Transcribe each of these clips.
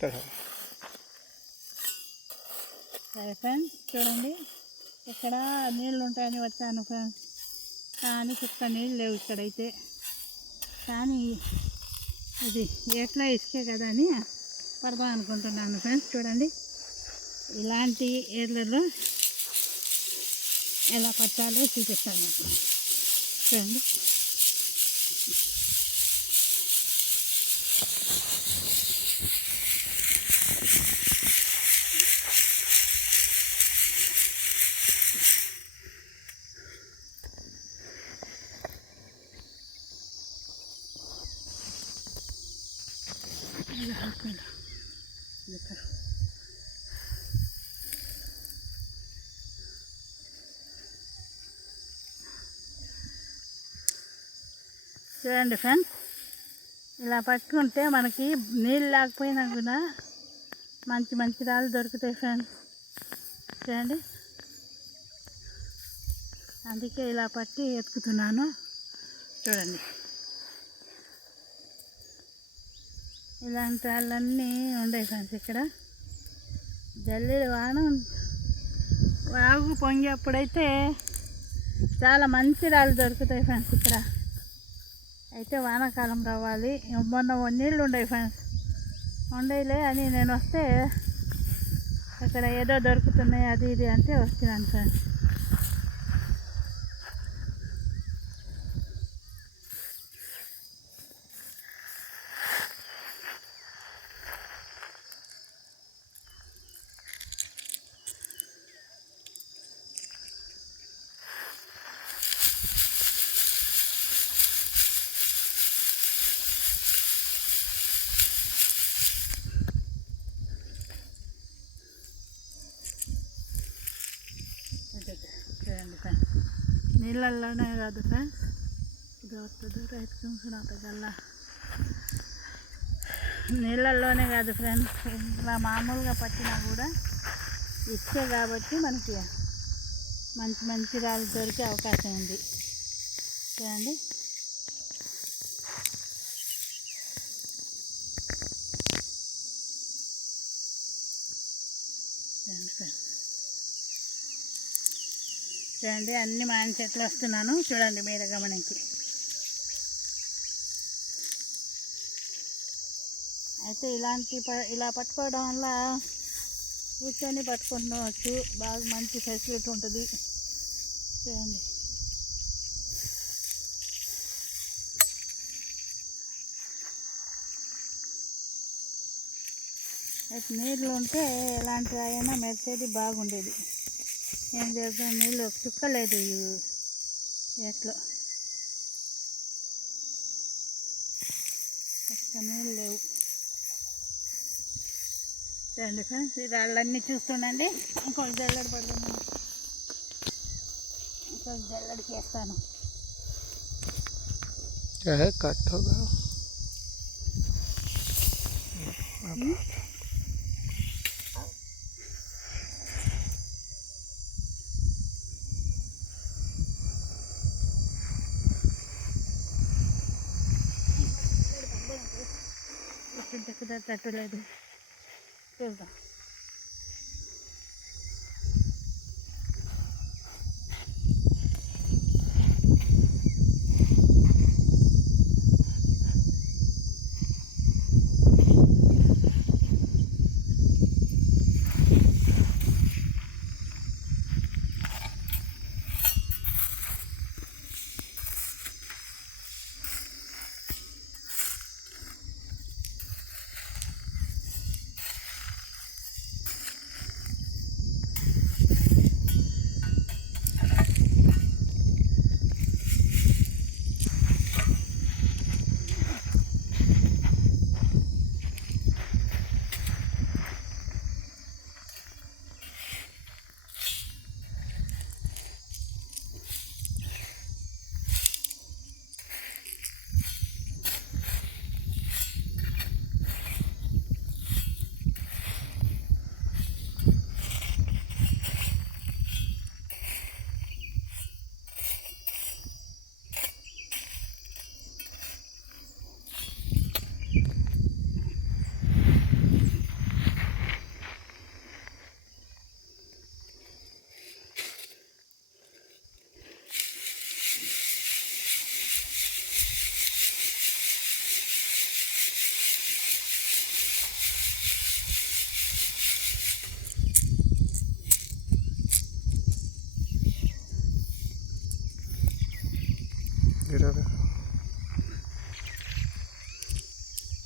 ఉంటాడు సరే ఫ్రెండ్స్ చూడండి. ఇక్కడ నీళ్ళు ఉంటాయని వచ్చాను ఫ్రెండ్స్. కానీ చుక్క నీళ్ళు లేవు ఇక్కడైతే. కానీ ఇది ఎట్లా ఇసుకే కదా అని పడదాం అనుకుంటున్నాను ఫ్రెండ్స్ చూడండి. ఇలాంటి ఏర్లలో ఎలా పట్టాలో చూపిస్తాను. చూడండి ఫ్రెండ్స్ ఇలా పట్టుకుంటే మనకి నీళ్ళు లేకపోయినా కూడా మంచి మంచి రాళ్ళు దొరుకుతాయి ఫ్రెండ్స్. చూడండి. అందుకే ఇలా పట్టి ఎత్తుకుతున్నాను. చూడండి. ఇలాంటి రాళ్ళన్నీ ఉండే ఫ్రెండ్స్ ఇక్కడ. జల్లి వాన వాగు పొంగేప్పుడైతే చాలా మంచి రాళ్ళు దొరుకుతాయి ఫ్రెండ్స్ ఇక్కడ. అయితే వానాకాలం రావాలి. మొన్న నీళ్ళు ఉండవు ఫ్రెండ్స్. ఉండేలే అని నేను వస్తే ఇక్కడ ఏదో దొరుకుతున్నాయి అది ఇది అంటే వస్తున్నాను ఫ్రెండ్స్ అదే, చూడండి ఫ్రెండ్స్ నీళ్ళల్లోనే కాదు ఫ్రెండ్స్ ఇది వస్తుంది రైతు చూసినంతకల్లా నీళ్ళల్లోనే కాదు ఫ్రెండ్స్ ఇలా మామూలుగా పట్టినా కూడా ఇచ్చే కాబట్టి మనకి మంచి మంచి రాళ్ళు దొరికే అవకాశం ఉంది. చూడండి ఫ్రెండ్స్ చూడండి అన్ని మామిడి చెట్లు వస్తున్నాను. చూడండి మీద గమనించి. అయితే ఇలాంటి ప- ఇలా పట్టుకోవడం వల్ల కూర్చొని పట్టుకుంటువచ్చు బాగా మంచి ఫెసిలిటీ ఉంటుంది. చూడండి. అయితే నీళ్ళు ఉంటే ఎలాంటి అయినా మెరిసేది బాగుండేది. ఏం చేద్దాం నీళ్ళు ఒక చుక్క లేదు ఈ ఎట్లో? ఒక్క నీళ్ళు లేవు. చూడండి ఫ్రెండ్స్ ఈ రాళ్ళన్నీ చూస్తుండండి. ఇంకొక జల్లడి పడుతుంది. ఇంకొక జల్లడికి వేస్తాను కట్ होगा 在这来的对吧？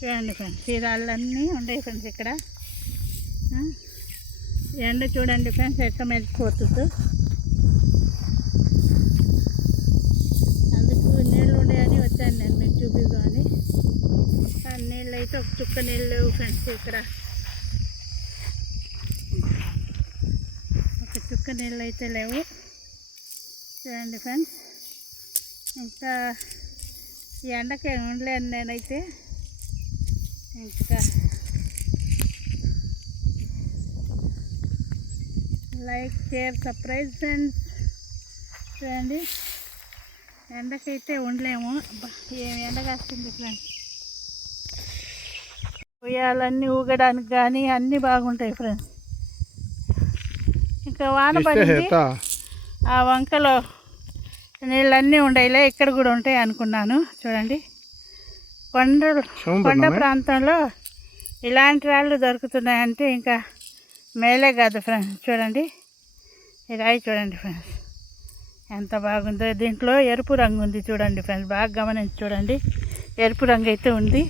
చూడండి ఫ్రెండ్స్ ఈ రాళ్ళన్నీ ఉన్నాయి ఫ్రెండ్స్ ఇక్కడ. ఎండ చూడండి ఫ్రెండ్స్ ఎట్లా మెరిసిపోతుందో. అందుకు నీళ్ళు ఉన్నాయని వచ్చాను నేను మీకు చూపిద్దామని కానీ నీళ్ళు అయితే ఒక చుక్క నీళ్ళు లేవు ఫ్రెండ్స్ ఇక్కడ. ఒక చుక్క నీళ్ళు అయితే లేవు. చూడండి ఫ్రెండ్స్ ఇంకా ఈ ఎండకి ఉండలేను నేనైతే. ఇంకా లైక్ షేర్ సర్ప్రైజ్ ఫ్రెండ్స్. చూడండి ఎండకైతే ఉండలేము. అబ్బా, ఏం ఎండ కాస్తుంది ఫ్రెండ్స్. ఉయ్యాలన్నీ ఊగడానికి కానీ అన్నీ బాగుంటాయి ఫ్రెండ్స్. ఇంకా వాన పడింది. ఆ వంకలో నీళ్ళన్నీ ఉండేలే ఇక్కడ కూడా ఉంటాయి అనుకున్నాను. చూడండి. కొండ కొండ? ప్రాంతంలో ఇలాంటి రాళ్ళు దొరుకుతున్నాయంటే ఇంకా మేలే కాదు ఫ్రెండ్స్. చూడండి. ఈ రాయి చూడండి ఫ్రెండ్స్. ఎంత బాగుందో. దీంట్లో ఎరుపు రంగు ఉంది చూడండి ఫ్రెండ్స్. బాగా గమనించి చూడండి. ఎరుపు రంగు అయితే ఉంది.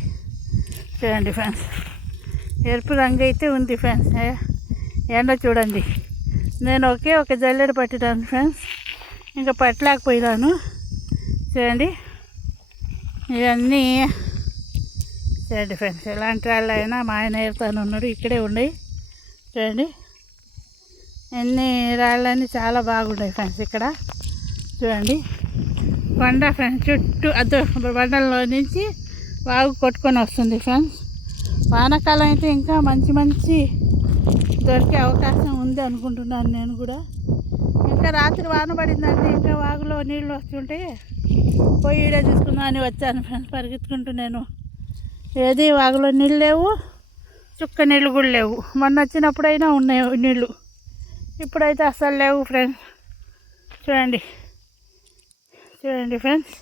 చూడండి ఫ్రెండ్స్. ఎరుపు రంగు అయితే ఉంది ఫ్రెండ్స్. ఎండ చూడండి. నేను ఒకే ఒక జల్లెడ పట్టినాను ఫ్రెండ్స్. ఇంకా పట్టలేకపోయినాను. చూడండి. ఇవన్నీ చూడండి ఫ్రెండ్స్. ఎలాంటి వాళ్ళు అయినా మా ఆయన ఏరుతాను ఉన్నాడు ఇక్కడే ఉన్నాయి చూడండి. ఎన్ని రాళ్ళన్నీ చాలా బాగున్నాయి ఫ్రెండ్స్ ఇక్కడ. చూడండి. కొండ ఫ్రెండ్స్ చుట్టూ అదో బండల్లో నుంచి వాగు కొట్టుకొని వస్తుంది ఫ్రెండ్స్. వానాకాలం అయితే ఇంకా మంచి మంచి దొరికే అవకాశం ఉంది అనుకుంటున్నాను నేను కూడా. ఇంకా రాత్రి వాన పడిందంటే ఇంకా వాగులో నీళ్ళు వస్తుంటే పోయి ఈడే తీసుకుందాం అని వచ్చాను ఫ్రెండ్స్ పరిగెత్తుకుంటూ నేను. ఏది వాగులో నీళ్ళు లేవు చుక్క నీళ్ళు కూడా లేవు. మొన్న వచ్చినప్పుడైనా ఉన్నాయి నీళ్ళు. ఇప్పుడైతే అస్సలు లేవు ఫ్రెండ్స్. చూడండి. చూడండి ఫ్రెండ్స్.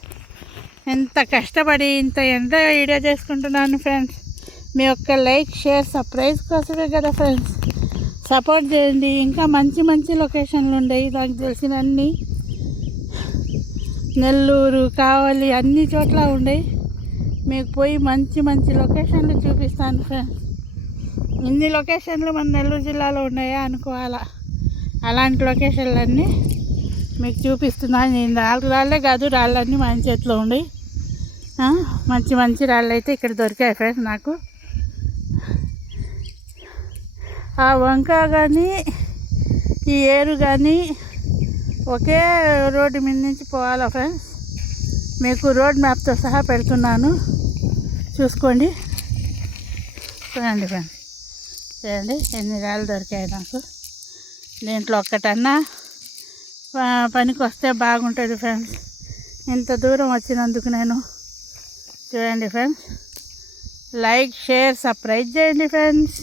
ఎంత కష్టపడి ఇంత ఎంత వీడియో చేసుకుంటున్నాను ఫ్రెండ్స్. మీ యొక్క లైక్ షేర్ సర్ప్రైజ్ కోసమే కదా ఫ్రెండ్స్. సపోర్ట్ చేయండి. ఇంకా మంచి మంచి లొకేషన్లు ఉన్నాయి నాకు తెలిసిన అన్నీ నెల్లూరు కావలి అన్ని చోట్ల ఉన్నాయి మీకు పోయి మంచి మంచి లొకేషన్లు చూపిస్తాను ఫ్రెండ్స్ ఇన్ని లొకేషన్లు మన నెల్లూరు జిల్లాలో ఉన్నాయా అనుకోవాలా? అలాంటి లొకేషన్లన్నీ మీకు చూపిస్తున్నాను నేను రాళ్ళు రాళ్ళే కాదు రాళ్ళన్నీ మన చేతిలో ఉండి మంచి మంచి రాళ్ళు అయితే ఇక్కడ దొరికాయి ఫ్రెండ్స్ నాకు. ఆ వంక కానీ ఈ ఏరు కానీ ఒకే రోడ్డు మీద నుంచి పోవాలా ఫ్రెండ్స్ మీకు రోడ్ మ్యాప్తో సహా పెడుతున్నాను. చూసుకోండి. చూడండి ఫ్రెండ్స్. చూడండి ఎన్ని రాళ్ళు దొరికాయి నాకు. దీంట్లో ఒక్కటన్నా పనికి వస్తే బాగుంటుంది ఫ్రెండ్స్. ఇంత దూరం వచ్చినందుకు నేను చూడండి ఫ్రెండ్స్. లైక్ షేర్ సర్ప్రైజ్ చేయండి ఫ్రెండ్స్.